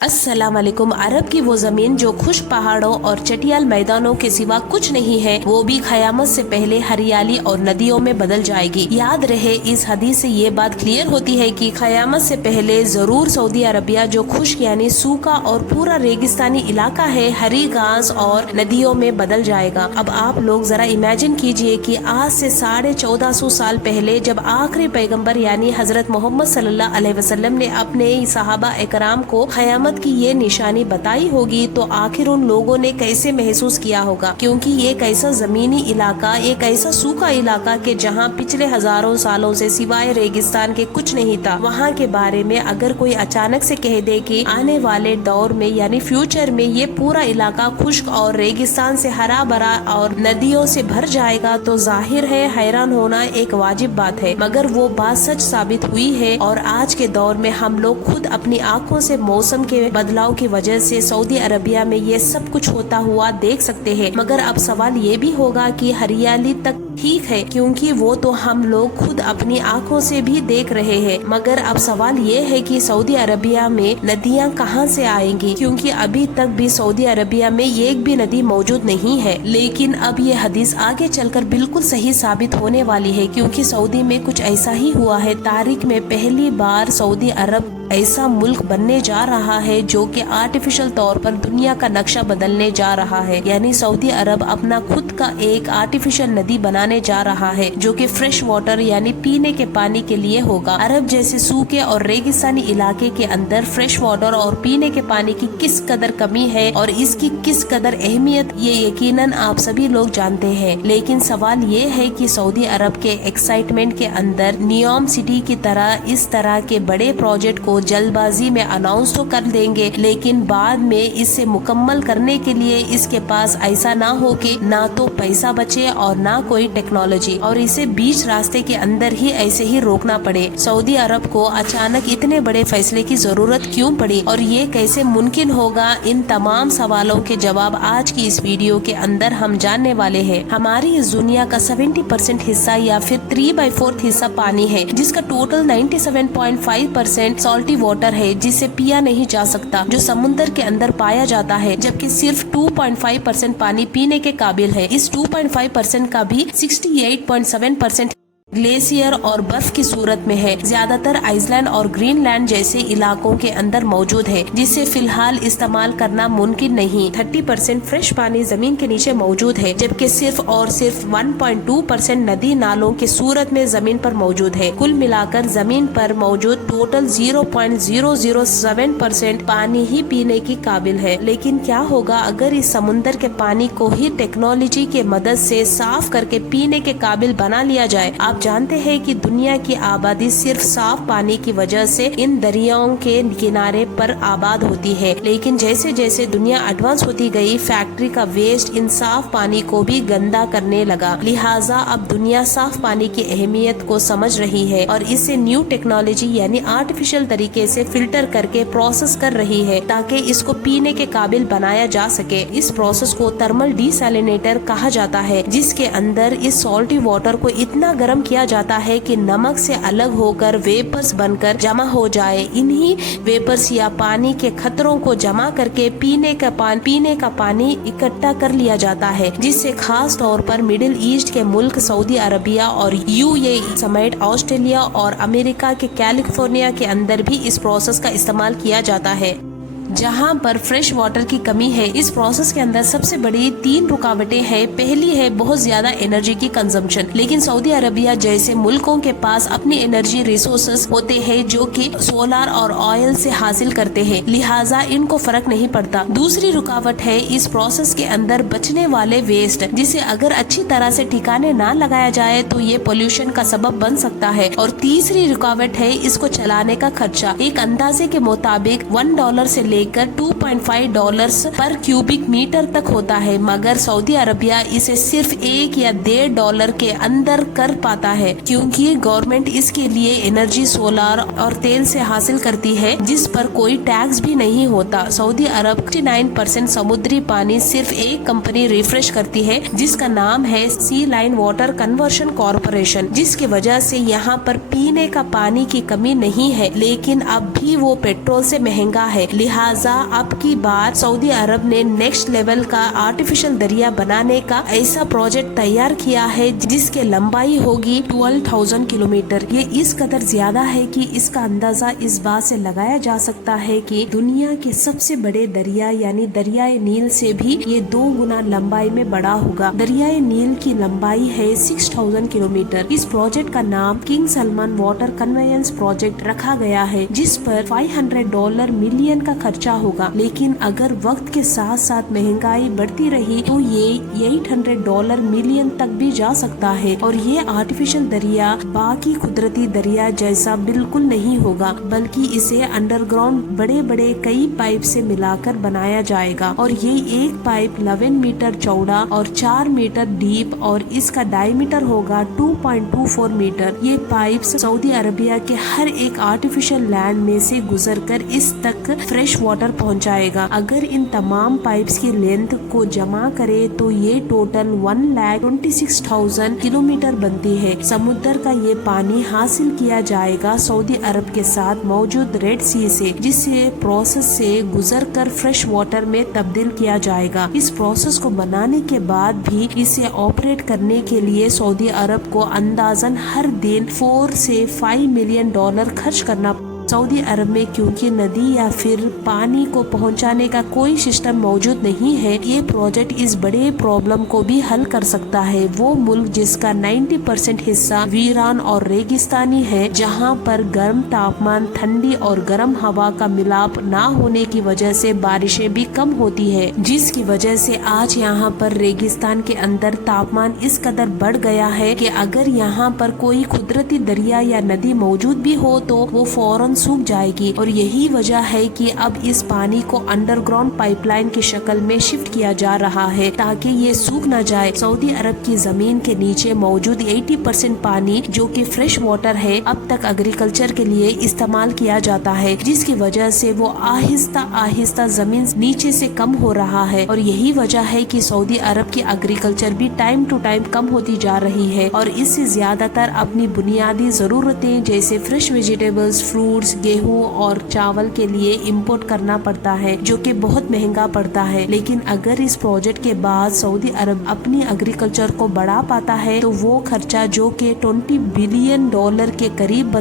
अस्सलाम वालेकुम। अरब की वो जमीन जो खुश पहाड़ों और चटियाल मैदानों के सिवा कुछ नहीं है, वो भी क़यामत से पहले हरियाली और नदियों में बदल जाएगी। याद रहे, इस हदीस से ये बात क्लियर होती है कि क़यामत से पहले जरूर सऊदी अरबिया जो खुश्क यानी सूखा और पूरा रेगिस्तानी इलाका है, हरी घास और नदियों में बदल जाएगा। अब आप लोग जरा इमेजिन कीजिए कि आज से 1450 साल पहले जब आखिरी पैगम्बर यानी हजरत मोहम्मद सल्लल्लाहु अलैहि वसल्लम ने अपने सहाबा इकराम को क़यामत की ये निशानी बताई होगी, तो आखिर उन लोगों ने कैसे महसूस किया होगा, क्योंकि ये कैसा जमीनी इलाका, एक ऐसा सूखा इलाका के जहाँ पिछले हजारों सालों से सिवाय रेगिस्तान के कुछ नहीं था। वहाँ के बारे में अगर कोई अचानक से कह दे कि आने वाले दौर में यानी फ्यूचर में ये पूरा इलाका खुश्क और रेगिस्तान से हरा भरा और नदियों से भर जाएगा, तो जाहिर है हैरान होना एक वाजिब बात है। मगर वो बात सच साबित हुई है और आज के दौर में हम लोग खुद अपनी आंखों से मौसम के बदलाव की वजह से सऊदी अरबिया में ये सब कुछ होता हुआ देख सकते हैं। मगर अब सवाल ये भी होगा कि हरियाली तक ठीक है, क्योंकि वो तो हम लोग खुद अपनी आंखों से भी देख रहे हैं। मगर अब सवाल ये है कि सऊदी अरबिया में नदियाँ कहाँ से आएंगी, क्योंकि अभी तक भी सऊदी अरबिया में एक भी नदी मौजूद नहीं है। लेकिन अब ये हदीस आगे चलकर बिल्कुल सही साबित होने वाली है, क्योंकि सऊदी में कुछ ऐसा ही हुआ है। तारीख में पहली बार सऊदी अरब ऐसा मुल्क बनने जा रहा है जो कि आर्टिफिशियल तौर पर दुनिया का नक्शा बदलने जा रहा है। यानी सऊदी अरब अपना खुद का एक आर्टिफिशियल नदी बनाने जा रहा है, जो कि फ्रेश वाटर यानी पीने के पानी के लिए होगा। अरब जैसे सूखे और रेगिस्तानी इलाके के अंदर फ्रेश वाटर और पीने के पानी की किस कदर कमी है और इसकी किस कदर अहमियत, ये यकीनन आप सभी लोग जानते हैं। लेकिन सवाल ये है कि सऊदी अरब के एक्साइटमेंट के अंदर नियोम सिटी की तरह इस तरह के बड़े प्रोजेक्ट को जल्दबाजी में अनाउंस तो कर देंगे, लेकिन बाद में इसे मुकम्मल करने के लिए इसके पास ऐसा ना हो कि ना तो पैसा बचे और ना कोई टेक्नोलॉजी, और इसे बीच रास्ते के अंदर ही ऐसे ही रोकना पड़े। सऊदी अरब को अचानक इतने बड़े फैसले की जरूरत क्यों पड़ी और ये कैसे मुमकिन होगा, इन तमाम सवालों के जवाब आज की इस वीडियो के अंदर हम जानने वाले हैं। हमारी इस दुनिया का 70% हिस्सा या फिर 3/4 हिस्सा पानी है, जिसका टोटल 97.5% सॉल्टी वाटर है, जिसे पिया नहीं जा सकता, जो समुद्र के अंदर पाया जाता है, जबकि सिर्फ 2.5% पानी पीने के काबिल है। इस 2.5% का भी 68.7% ग्लेशियर और बर्फ की सूरत में है। ज्यादातर आइसलैंड और ग्रीनलैंड जैसे इलाकों के अंदर मौजूद है, जिसे फिलहाल इस्तेमाल करना मुमकिन नहीं। 30% फ्रेश पानी जमीन के नीचे मौजूद है, जबकि सिर्फ 1.2% नदी नालों की सूरत में जमीन पर मौजूद है। कुल मिलाकर जमीन पर मौजूद टोटल 0.007% पानी ही पीने की काबिल है। लेकिन क्या होगा अगर इस समुद्र के पानी को ही टेक्नोलॉजी के मदद से साफ करके पीने के काबिल बना लिया जाए। आप जानते हैं कि दुनिया की आबादी सिर्फ साफ पानी की वजह से इन दरियाओं के किनारे पर आबाद होती है, लेकिन जैसे जैसे दुनिया एडवांस होती गई, फैक्ट्री का वेस्ट इन साफ पानी को भी गंदा करने लगा। लिहाजा अब दुनिया साफ पानी की अहमियत को समझ रही है और इसे न्यू टेक्नोलॉजी यानी आर्टिफिशियल तरीके से फिल्टर करके प्रोसेस कर रही है, ताकि इसको पीने के काबिल बनाया जा सके। इस प्रोसेस को थर्मल डिसैलिनेटर कहा जाता है, जिसके अंदर इस सॉल्टी वाटर को इतना गर्म किया जाता है कि नमक से अलग होकर वेपर्स बनकर जमा हो जाए। इन्हीं वेपर्स या पानी के खतरों को जमा करके पीने का पानी इकट्ठा कर लिया जाता है, जिससे खास तौर पर मिडिल ईस्ट के मुल्क सऊदी अरबिया और यूएई समेत ऑस्ट्रेलिया और अमेरिका के कैलिफोर्निया के अंदर भी इस प्रोसेस का इस्तेमाल किया जाता है, जहां पर फ्रेश वाटर की कमी है। इस प्रोसेस के अंदर सबसे बड़ी 3 रुकावटें हैं। पहली है बहुत ज्यादा एनर्जी की कंजम्पशन, लेकिन सऊदी अरबिया जैसे मुल्कों के पास अपनी एनर्जी रिसोर्सेस होते हैं जो कि सोलर और ऑयल से हासिल करते हैं, लिहाजा इनको फर्क नहीं पड़ता। दूसरी रुकावट है इस प्रोसेस के अंदर बचने वाले वेस्ट, जिसे अगर अच्छी तरह से ठिकाने ना लगाया जाए तो ये पोल्यूशन का सबब बन सकता है। और तीसरी रुकावट है इसको चलाने का खर्चा। एक अंदाजे के मुताबिक $1 से लेकर $2.5 पर क्यूबिक मीटर तक होता है, मगर सऊदी अरबिया इसे सिर्फ $1 या $1.5 के अंदर कर पाता है, क्योंकि गवर्नमेंट इसके लिए एनर्जी सोलर और तेल से हासिल करती है, जिस पर कोई टैक्स भी नहीं होता। सऊदी अरब 69% समुद्री पानी सिर्फ एक कंपनी रिफ्रेश करती है, जिसका नाम है सी लाइन वाटर कन्वर्शन कॉर्पोरेशन, जिसकी वजह से यहाँ पर पीने का पानी की कमी नहीं है, लेकिन अब भी वो पेट्रोल से महंगा है। लिहाजा लिहाजा अब की बार सऊदी अरब ने नेक्स्ट लेवल का आर्टिफिशियल दरिया बनाने का ऐसा प्रोजेक्ट तैयार किया है जिसकी लंबाई होगी 12,000 किलोमीटर। ये इस कदर ज्यादा है कि इसका अंदाजा इस बात से लगाया जा सकता है कि दुनिया के सबसे बड़े दरिया यानी दरियाए नील से भी ये 2 गुना लंबाई में बड़ा होगा। दरियाए नील की लंबाई है 6,000 किलोमीटर। इस प्रोजेक्ट का नाम king Salman water conveyance project रखा गया है, जिस पर $500 मिलियन का खर्चा होगा। लेकिन अगर वक्त के साथ साथ महंगाई बढ़ती रही तो ये $800 मिलियन तक भी जा सकता है। और ये आर्टिफिशियल दरिया बाकी कुदरती दरिया जैसा बिल्कुल नहीं होगा, बल्कि इसे अंडरग्राउंड बड़े बड़े कई पाइप से मिलाकर बनाया जाएगा। और ये एक पाइप 11 मीटर चौड़ा और 4 मीटर डीप और इसका डायमीटर होगा 2.24 मीटर। ये पाइप सऊदी अरबिया के हर एक आर्टिफिशियल लैंड में से गुजरकर इस तक फ्रेश वाटर पहुंचाएगा। अगर इन तमाम पाइप्स की लेंथ को जमा करे तो ये टोटल 1,26,000 किलोमीटर बनती है। समुद्र का ये पानी हासिल किया जाएगा सऊदी अरब के साथ मौजूद रेड सी से, जिसे प्रोसेस से गुजरकर फ्रेश वाटर में तब्दील किया जाएगा। इस प्रोसेस को बनाने के बाद भी इसे ऑपरेट करने के लिए सऊदी अरब को अंदाजन हर दिन 4 से $5 मिलियन खर्च करना सऊदी अरब में, क्योंकि नदी या फिर पानी को पहुंचाने का कोई सिस्टम मौजूद नहीं है। ये प्रोजेक्ट इस बड़े प्रॉब्लम को भी हल कर सकता है। वो मुल्क जिसका 90% हिस्सा वीरान और रेगिस्तानी है, जहां पर गर्म तापमान, ठंडी और गर्म हवा का मिलाप ना होने की वजह से बारिशें भी कम होती है, जिसकी वजह से आज यहाँ पर रेगिस्तान के अंदर तापमान इस कदर बढ़ गया है कि अगर यहाँ पर कोई कुदरती दरिया या नदी मौजूद भी हो तो वो फौरन सूख जाएगी। और यही वजह है कि अब इस पानी को अंडरग्राउंड पाइपलाइन की शक्ल में शिफ्ट किया जा रहा है ताकि ये सूख न जाए। सऊदी अरब की जमीन के नीचे मौजूद 80% पानी जो कि फ्रेश वाटर है, अब तक एग्रीकल्चर के लिए इस्तेमाल किया जाता है, जिसकी वजह से वो आहिस्ता आहिस्ता जमीन नीचे से कम हो रहा है। और यही वजह है कि सऊदी अरब की एग्रीकल्चर भी टाइम टू टाइम कम होती जा रही है और इससे ज्यादातर अपनी बुनियादी जरूरतें जैसे फ्रेश वेजिटेबल्स, फ्रूट्स, गेहूं और चावल के लिए इंपोर्ट करना पड़ता है, जो कि बहुत महंगा पड़ता है। लेकिन अगर इस प्रोजेक्ट के बाद सऊदी अरब अपनी एग्रीकल्चर को बढ़ा पाता है तो वो खर्चा जो कि $20 बिलियन के करीब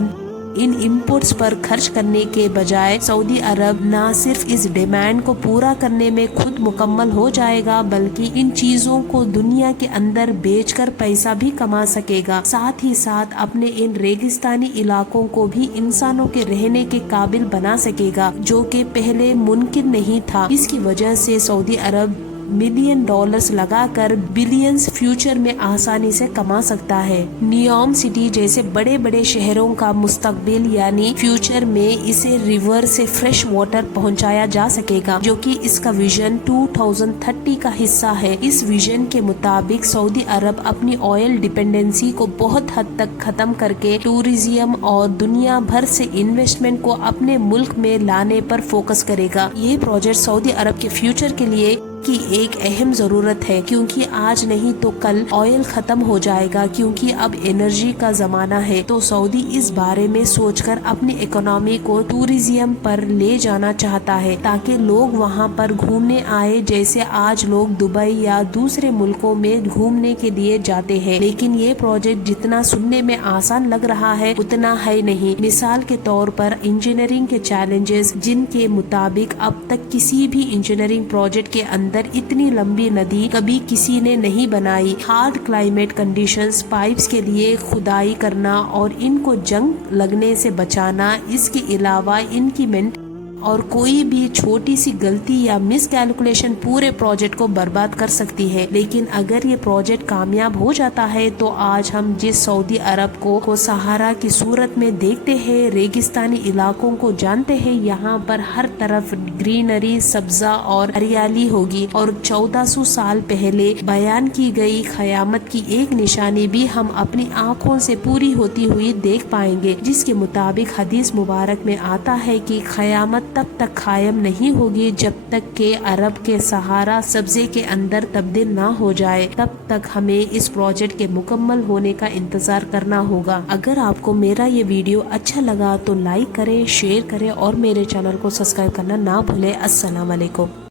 इन इंपोर्ट्स पर खर्च करने के बजाय सऊदी अरब न सिर्फ इस डिमांड को पूरा करने में खुद मुकम्मल हो जाएगा, बल्कि इन चीजों को दुनिया के अंदर बेचकर पैसा भी कमा सकेगा। साथ ही साथ अपने इन रेगिस्तानी इलाकों को भी इंसानों के रहने के काबिल बना सकेगा, जो कि पहले मुमकिन नहीं था। इसकी वजह से सऊदी अरब $मिलियन लगाकर बिलियंस फ्यूचर में आसानी से कमा सकता है। नियोम सिटी जैसे बड़े बड़े शहरों का मुस्तकबिल यानी फ्यूचर में इसे रिवर से फ्रेश वाटर पहुंचाया जा सकेगा, जो कि इसका विजन 2030 का हिस्सा है। इस विजन के मुताबिक सऊदी अरब अपनी ऑयल डिपेंडेंसी को बहुत हद तक खत्म करके टूरिज्म और दुनिया भर से इन्वेस्टमेंट को अपने मुल्क में लाने पर फोकस करेगा। ये प्रोजेक्ट सऊदी अरब के फ्यूचर के लिए की एक अहम जरूरत है, क्योंकि आज नहीं तो कल ऑयल खत्म हो जाएगा, क्योंकि अब एनर्जी का जमाना है। तो सऊदी इस बारे में सोचकर अपनी इकोनॉमी को टूरिज्म पर ले जाना चाहता है ताकि लोग वहां पर घूमने आए, जैसे आज लोग दुबई या दूसरे मुल्कों में घूमने के लिए जाते हैं। लेकिन ये प्रोजेक्ट जितना सुनने में आसान लग रहा है उतना है नहीं। मिसाल के तौर पर इंजीनियरिंग के चैलेंजेस, जिनके मुताबिक अब तक किसी भी इंजीनियरिंग प्रोजेक्ट के अंदर इतनी लंबी नदी कभी किसी ने नहीं बनाई। हार्ड क्लाइमेट कंडीशंस, पाइप्स के लिए खुदाई करना और इनको जंग लगने से बचाना, इसके अलावा इनकी मेंटेनेंस और कोई भी छोटी सी गलती या मिस कैलकुलेशन पूरे प्रोजेक्ट को बर्बाद कर सकती है। लेकिन अगर ये प्रोजेक्ट कामयाब हो जाता है तो आज हम जिस सऊदी अरब को सहारा की सूरत में देखते हैं, रेगिस्तानी इलाकों को जानते हैं, यहाँ पर हर तरफ ग्रीनरी, सब्जा और हरियाली होगी। और 1400 साल पहले बयान की गई क़यामत की एक निशानी भी हम अपनी आँखों से पूरी होती हुई देख पाएंगे, जिसके मुताबिक हदीस मुबारक में आता है कि क़यामत तब तक कायम नहीं होगी जब तक कि अरब के सहारा सब्जे के अंदर तब्दील ना हो जाए। तब तक हमें इस प्रोजेक्ट के मुकम्मल होने का इंतजार करना होगा। अगर आपको मेरा ये वीडियो अच्छा लगा तो लाइक करें, शेयर करें और मेरे चैनल को सब्सक्राइब करना ना भूलें। अस्सलाम वालेकुम।